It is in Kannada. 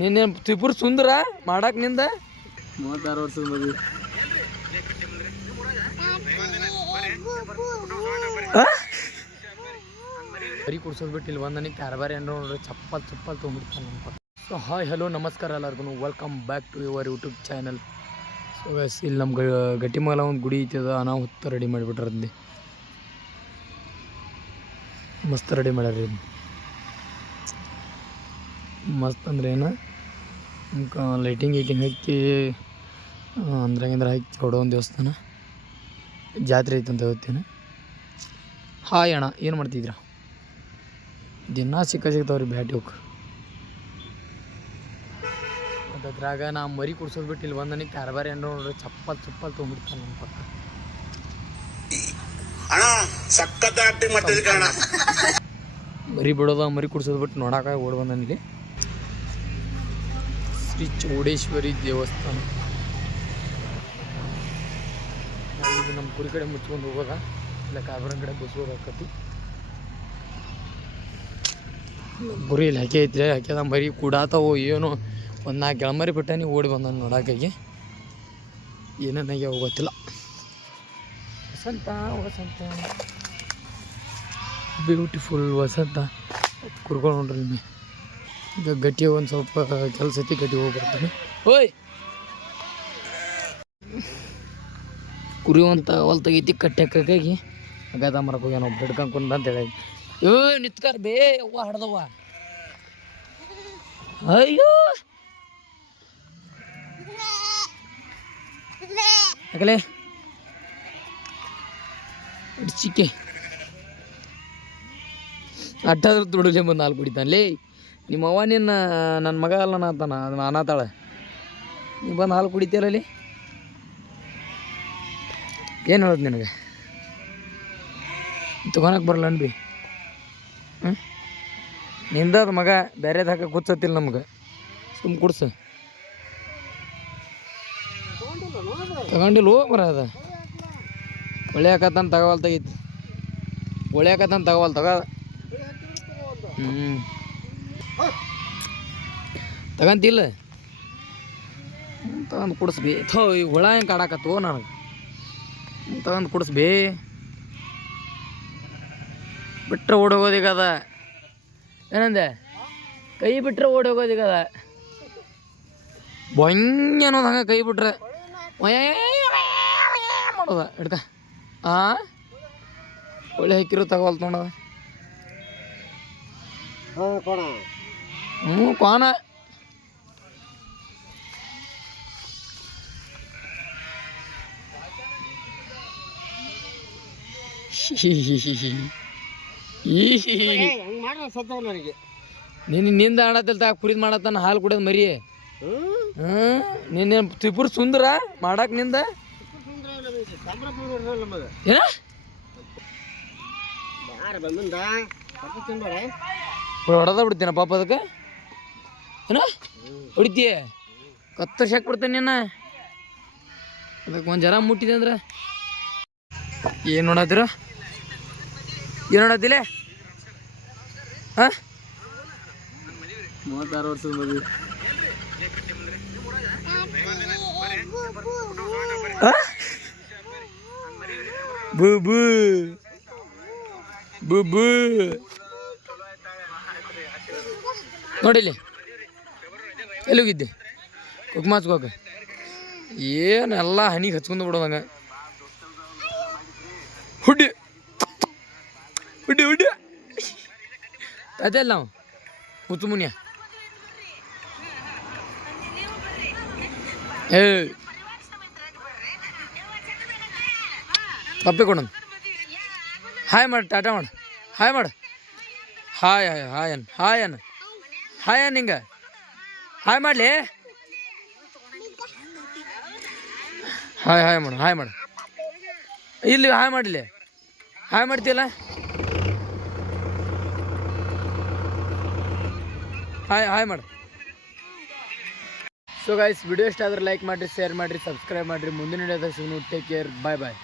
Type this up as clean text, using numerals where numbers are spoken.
ನಿನ್ನೆ ತ್ರಿಪುರ ಸುಂದರ ಮಾಡಕ್ ನಿಂದ 36 ವರ್ಷದ ಮದುವೆ. ಬರೀ ಕುಡ್ಸೋದು ಬಿಟ್ಟು ಇಲ್ಲಿ ಬಂದು ನನಗೆ ಕಾರ್ಬಾರಿ ಅಂದ್ರೆ ನೋಡ್ರಿ ಚಪ್ಪಲ್ ತೊಗೊಂಡ್ಬಿಡ್ತಾನೆ ನಮ್ಮ ಪಕ್ಕ. ಸೊ ಹಾಯ್ ಹಲೋ ನಮಸ್ಕಾರ ಎಲ್ಲರಿಗೂ, welcome back to your YouTube channel. So guys, ಇಲ್ಲಿ ನಮ್ಮ ಗಟ್ಟಿಮಗಲ ಒಂದು ಗುಡಿ ಐತದ, ಅನಾಹುತ ರೆಡಿ ಮಾಡಿಬಿಟ್ರಲ್ಲಿ. ಮಸ್ತ್ ರೆಡಿ ಮಾಡ್ಯಾರ. ಮಸ್ತ್ ಅಂದ್ರೆ ಏನು, ಲೈಟಿಂಗ್ ಹಾಕಿ ಅಂದ್ರಾಗಂದ್ರೆ ಹಾಕಿ ಹೊಡೋ ಒಂದು ದೇವಸ್ಥಾನ, ಜಾತ್ರೆ ಐತಂತ ಹೇಳ್ತೀನಿ. ಹಾಯ್ ಅಣ್ಣ, ಏನು ಮಾಡ್ತಿದ್ದೀರಾ? ದಿನ ಸಿಗ್ತಾವ್ರಿ ಬ್ಯಾಟಿ ಹೋಗಿ. ಮತ್ತು ಅದ್ರಾಗ ನಾ ಮರಿ ಕುಡ್ಸೋದು ಬಿಟ್ಟು ಇಲ್ಲಿ ಬಂದು ನನಗೆ ಕಾರ್ಬಾರಿ ಅಂದ್ರೆ ನೋಡ್ರಿ ಚಪ್ಪಲ್ ತೊಗೊಂಡ್ಬಿಡ್ತಾನೆ ನಮ್ಮ ಪಕ್ಕ. ಮರಿ ಬಿಡೋದ ಮರಿ ಕುಡ್ಸೋದು ಬಿಟ್ಟು ನೋಡಾಕ ಓಡ್ ಬಂದ ನನಗೆ. ಶ್ರೀ ಚೌಡೇಶ್ವರಿ ದೇವಸ್ಥಾನ. ಇದು ನಮ್ಮ ಕುರಿ ಕಡೆ ಮುಚ್ಕೊಂಡು ಹೋಗೋದ, ಇಲ್ಲ ಕಾರ್ಬಾರನ್ ಕಡೆ ಬಸ್ಸೋದಾಕತಿ. ಗುರಿ ಇಲ್ಲಿ ಹಾಕಿ ಐತ್ರಿ, ಹಾಕ್ಯದ ಮರಿ ಕೂಡಾತಾವು ಏನು. ಒಂದು 4 ಗೆಳಮರಿ ಬಿಟ್ಟಾನಿ ಓಡಿ ಬಂದ ನೋಡಾಕಾಗಿ. ಏನೇನಾಗ್ಯಾವ ಗೊತ್ತಿಲ್ಲ. ವಸಂತ ಬ್ಯೂಟಿಫುಲ್ ವಸಂತ ಕುರ್ಕೊಂಡು ನೋಡ್ರಿ. ನಿಮಗೆ ಈಗ ಗಟ್ಟಿ ಒಂದು ಸ್ವಲ್ಪ ಕೆಲಸ ಐತಿ, ಗಟ್ಟಿ ಹೋಗಿ ಬರ್ತೀನಿ. ಓಯ್ ಕುರಿ ಅಂತ ಹೊಲ್ ತೆಗೈತಿ ಕಟ್ಟಾಕಾಗಿ ಅಗಾದ ಮರಕ್ಕೆ ಹೋಗ್ಯಾನ ಒಬ್ಬ ಹಿಡ್ಕೊಂಡ್ ಅಂತ ಹೇಳಿ. ನಿತ್ಕಾರ ಬೇ ಅವ್ವ ಹಡ್ದವ್ವ. ಅಯ್ಯೋ ಯಾಕಲೆ ಚಿಕ್ಕೆ ಅಟ್ಟಾದ್ರೂ ದುಡಲೆ ಬಂದು ಹಾಲು ಕುಡಿತಾನಲೇ. ನಿಮ್ಮ ಅವ್ವ ನಿನ್ನ ನನ್ನ ಮಗ ಅಲ್ಲ ನಾತಾನ, ಅದು ಅನಾತಾಳ. ನೀವು ಬಂದು ಹಾಲು ಕುಡಿತೀರಲ್ಲಿ ಏನು ಹೇಳೋದು ನಿನಗೆ? ತಗೊಳಕ್ಕೆ ಬರಲ್ಲ ಅನ್ಬಿ. ನಿಂದದ ಮಗ ಬೇರೆದು ಹಾಕಕ್ಕೆ ಗೊತ್ತತ್ತಿಲ್ಲ ನಮ್ಗೆ. ಸುಮ್ಮ ಕುಡ್ಸು. ತಗೊಂಡಿಲ್ಲ ಹೋಗಿ ಬರ. ಅದ ಒಳ್ಳೆ ಹಾಕತ್ತಾನ ತಗೋವಲ್ ತೆಗೈತಿ. ಒಳ್ಳೆ ಹಾಕತ್ತಾನ ತಗೋವಲ್ ತಗೋ. ತಗಂತಿಲ್ಲ ತಗೊಂಡು ಕುಡಿಸ್ಬಿ. ಥೋ ಈ ಹುಳ ಹೆಂಗೆ ಕಾಡಾಕತ್ತೋ ನನಗೆ. ತಗೊಂಡು ಕುಡಿಸ್ಬಿ. ಬಿಟ್ರೆ ಓಡೋಗೋದೀಗದ. ಏನಂದೆ? ಕೈ ಬಿಟ್ರೆ ಓಡೋಗೋದೀಗದ. ಬೊಂಗ್ ಅನ್ನೋದು ಹಂಗೆ ಕೈ ಬಿಟ್ರೆ ಮಾಡೋದ ಹಿಡ್ಕ. ಒಳ್ಳೆ ಹಾಕಿರೋ ತಗೋಲ್ ತೊಗೊಂಡದ. ಕೋಣ ನಿಂದ ಆಡತ್ತಿಲ್ ತಾ ಕುರಿದ್ ಮಾಡತ್ತಾನ ಹಾಲು ಕುಡಿಯೋದು ಮರಿ. ನಿನ್ನೆ ತ್ರಿಪುರ ಸುಂದರ ಮಾಡಾಕ ನಿಂದ ಏನ ಹೊಡೆದ ಬಿಡ್ತೀನ ಪಾಪ. ಅದಕ್ಕೆ ಏನ ಹೊಡಿತೀಯ? ಕತ್ತರ್ಸಿ ಹಾಕ್ಬಿಡ್ತೇನೆ ನೀನ. ಅದಕ್ಕೆ ಒಂದು ಜರ ಮುಟ್ಟಿದೆ ಅಂದ್ರೆ ಏನು ನೋಡತ್ತಿರ? ಏನು ನೋಡತ್ತಿಲ್ಲ? 36 ವರ್ಷದ ಮದುವೆ. ಬೂ ನೋಡಿಲ್ಲಿ ಎಲ್ಲಿ ಹೋಗಿದ್ದೆ? ಕುಕ್ಮ ಹಚ್ಕೋಕ ಏನೆಲ್ಲ ಹನಿಗೆ ಹಚ್ಕೊಂಡು ಬಿಡೋದಂಗ. ಹುಡ್ಡಿ ಅದೇ ಅಲ್ಲ ನಾವು ಹುಚ್ಚು ಮುನಿಯ. ಕಪ್ಪೆ ಕೊಡೋಣ. ಹಾಯ್ ಮಾಡಿ, ಟಾಟಾ ಮಾಡು. ಹಾಯ್ ಮಾಡು. ಹಾಯ್ ಹಿಂಗೆ ಹಾಯ್ ಮಾಡಲಿ. ಹಾಯ್ ಮಾಡು. ಇಲ್ಲಿ ಹಾಯ್ ಮಾಡಲಿ. ಹಾಯ್ ಮಾಡ್ತೀಯಲ್ಲ? ಹಾಯ್ ಮಾಡು. ಸೊ ಗೈಸ್, ವಿಡಿಯೋ ಇಷ್ಟ ಆದ್ರೆ ಲೈಕ್ ಮಾಡಿರಿ, ಶೇರ್ ಮಾಡಿರಿ, ಸಬ್ಸ್ಕ್ರೈಬ್ ಮಾಡಿರಿ. ಮುಂದಿನ ವಿಡಿಯೋದಾಗ ಸಿಗೋಣ. ಟೇಕ್ ಕೇರ್, ಬಾಯ್.